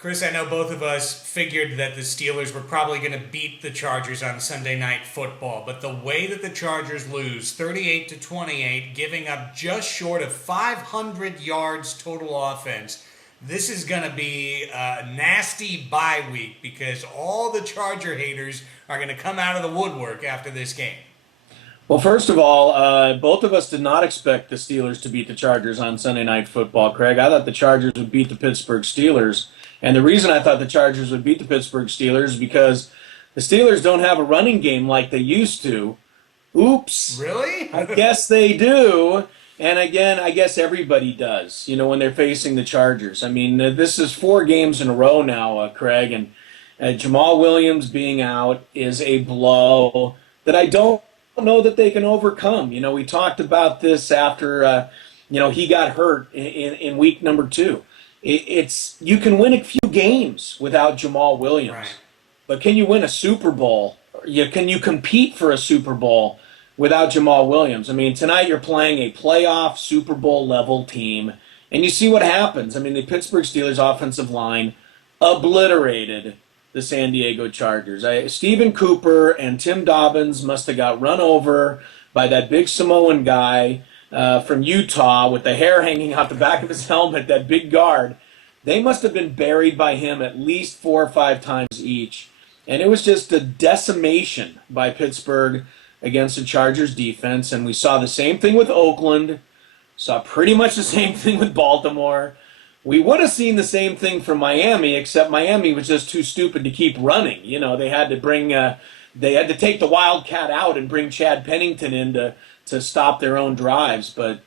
Chris, I know both of us figured that the Steelers were probably going to beat the Chargers on Sunday Night Football, but the way that the Chargers lose, 38 to 28, giving up just short of 500 yards total offense, this is going to be a nasty bye week because all the Charger haters are going to come out of the woodwork after this game. Well, first of all, both of us did not expect the Steelers to beat the Chargers on Sunday Night Football, Craig. I thought the Chargers would beat the Pittsburgh Steelers. And the reason I thought the Chargers would beat the Pittsburgh Steelers is because the Steelers don't have a running game like they used to. Oops. Really? I guess they do. And again, I guess everybody does, when they're facing the Chargers. I mean, this is 4 games in a row now, Craig, and Jamal Williams being out is a blow that I don't know that they can overcome. We talked about this after, he got hurt in week number 2. It's you can win a few games without Jamal Williams, right, but can you win a Super Bowl? Can you compete for a Super Bowl without Jamal Williams? I mean, tonight you're playing a playoff Super Bowl level team, and you see what happens. I mean, the Pittsburgh Steelers offensive line obliterated the San Diego Chargers. Stephen Cooper and Tim Dobbins must have got run over by that big Samoan guy from Utah with the hair hanging out the back of his helmet, that big guard. They must have been buried by him at least 4 or 5 times each. And it was just a decimation by Pittsburgh against the Chargers defense. And we saw the same thing with Oakland, saw pretty much the same thing with Baltimore. We would have seen the same thing from Miami, except Miami was just too stupid to keep running. They had to take the Wildcat out and bring Chad Pennington in to stop their own drives. But,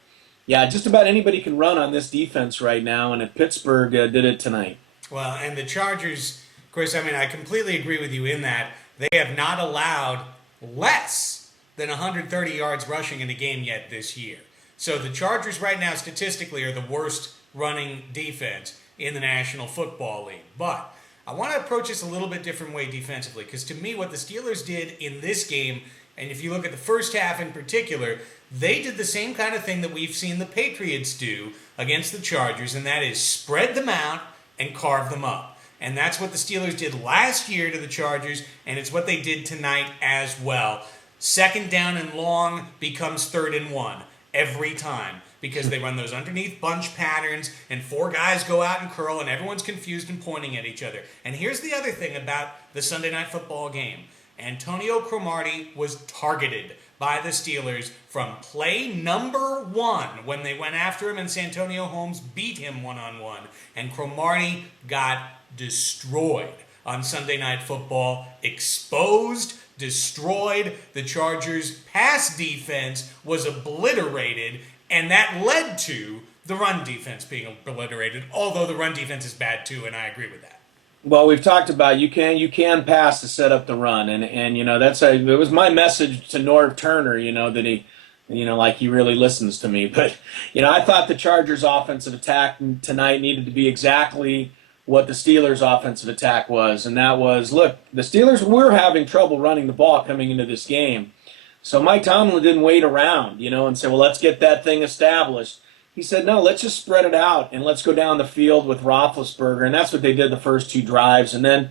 yeah, just about anybody can run on this defense right now, and if Pittsburgh did it tonight. Well, and the Chargers, Chris, I completely agree with you in that they have not allowed less than 130 yards rushing in a game yet this year. So the Chargers right now statistically are the worst running defense in the National Football League. But I want to approach this a little bit different way defensively, because to me what the Steelers did in this game, and if you look at the first half in particular, they did the same kind of thing that we've seen the Patriots do against the Chargers, and that is spread them out and carve them up. And that's what the Steelers did last year to the Chargers, and it's what they did tonight as well. 2nd down and long becomes 3rd and 1 every time, because they run those underneath bunch patterns, and 4 guys go out and curl, and everyone's confused and pointing at each other. And here's the other thing about the Sunday Night Football game. Antonio Cromartie was targeted by the Steelers from play number 1 when they went after him and Santonio Holmes beat him one-on-one. And Cromartie got destroyed on Sunday Night Football, exposed, destroyed. The Chargers' pass defense was obliterated, and that led to the run defense being obliterated, although the run defense is bad too, and I agree with that. Well, we've talked about you can pass to set up the run, and it was my message to Norv Turner, that he, like he really listens to me. But I thought the Chargers' offensive attack tonight needed to be exactly what the Steelers' offensive attack was, and that was, look, the Steelers were having trouble running the ball coming into this game, so Mike Tomlin didn't wait around, and say, well, let's get that thing established. He said, no, let's just spread it out, and let's go down the field with Roethlisberger, and that's what they did the first 2 drives. And then,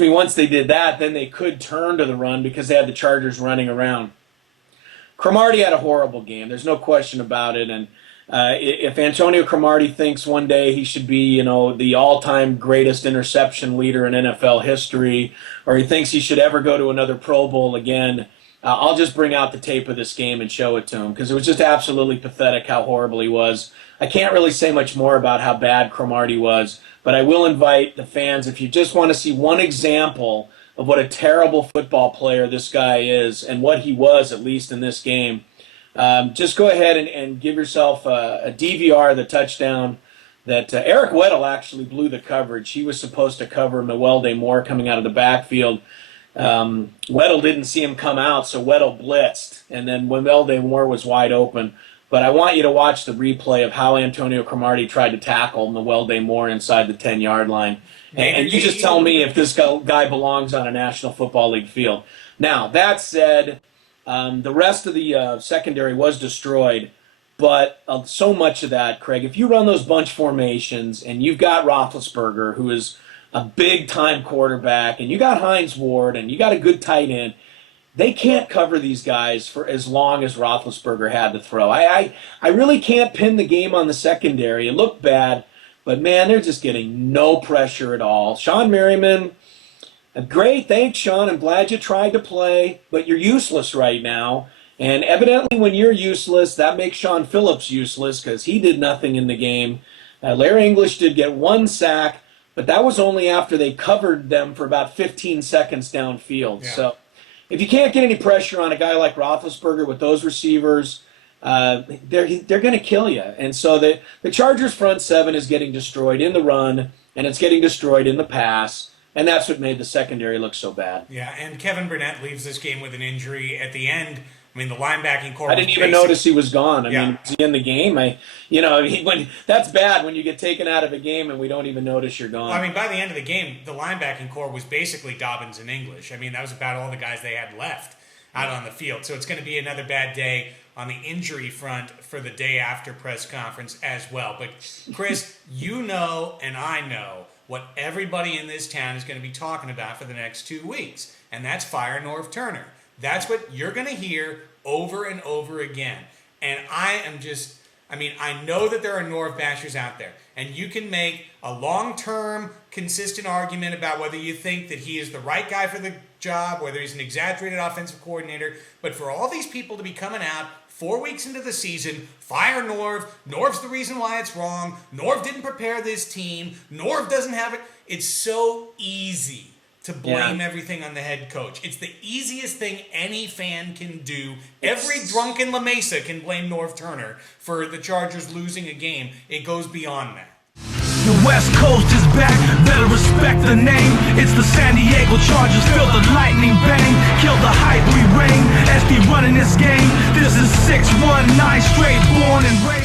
once they did that, then they could turn to the run because they had the Chargers running around. Cromartie had a horrible game. There's no question about it. And if Antonio Cromartie thinks one day he should be, the all-time greatest interception leader in NFL history, or he thinks he should ever go to another Pro Bowl again, I'll just bring out the tape of this game and show it to him, because it was just absolutely pathetic how horrible he was. I can't really say much more about how bad Cromartie was, but I will invite the fans, if you just want to see one example of what a terrible football player this guy is, and what he was at least in this game, just go ahead and give yourself a DVR of the touchdown that Eric Weddle actually blew the coverage. He was supposed to cover Mewelde Moore coming out of the backfield. Weddle didn't see him come out, so Weddle blitzed, and then Mewelde Moore was wide open. But I want you to watch the replay of how Antonio Cromartie tried to tackle Mewelde Moore inside the 10-yard line. And you just tell me if this guy belongs on a National Football League field. Now, that said, the rest of the secondary was destroyed, But so much of that, Craig, if you run those bunch formations and you've got Roethlisberger, who is a big-time quarterback, and you got Hines Ward, and you got a good tight end, they can't cover these guys for as long as Roethlisberger had to throw. I really can't pin the game on the secondary. It looked bad, but, man, they're just getting no pressure at all. Sean Merriman, great, thanks, Sean. I'm glad you tried to play, but you're useless right now. And evidently when you're useless, that makes Sean Phillips useless because he did nothing in the game. Larry English did get 1 sack, but that was only after they covered them for about 15 seconds downfield. Yeah. So if you can't get any pressure on a guy like Roethlisberger with those receivers, they're going to kill you. And so the Chargers' front seven is getting destroyed in the run, and it's getting destroyed in the pass. And that's what made the secondary look so bad. Yeah, and Kevin Burnett leaves this game with an injury at the end. I mean, the linebacking core. I didn't even notice he was gone. I Yeah. mean, was he in the game? That's bad when you get taken out of a game and we don't even notice you're gone. Well, I mean, by the end of the game, the linebacking core was basically Dobbins and English. I mean, that was about all the guys they had left out on the field. So it's going to be another bad day on the injury front for the day after press conference as well. But, Chris, you know and I know what everybody in this town is going to be talking about for the next 2 weeks, and that's fire Norv Turner. That's what you're going to hear over and over again. And I know that there are Norv bashers out there, and you can make a long-term, consistent argument about whether you think that he is the right guy for the job, whether he's an exaggerated offensive coordinator, but for all these people to be coming out 4 weeks into the season, fire Norv, Norv's the reason why it's wrong, Norv didn't prepare this team, Norv doesn't have it, it's so easy to blame everything on the head coach. It's the easiest thing any fan can do. Every drunk in La Mesa can blame Norv Turner for the Chargers losing a game. It goes beyond that. The West Coast is back, better respect the name. It's the San Diego Chargers, feel the lightning bang. Kill the hype, we reign, SD running this game. This is 619, straight born and raised.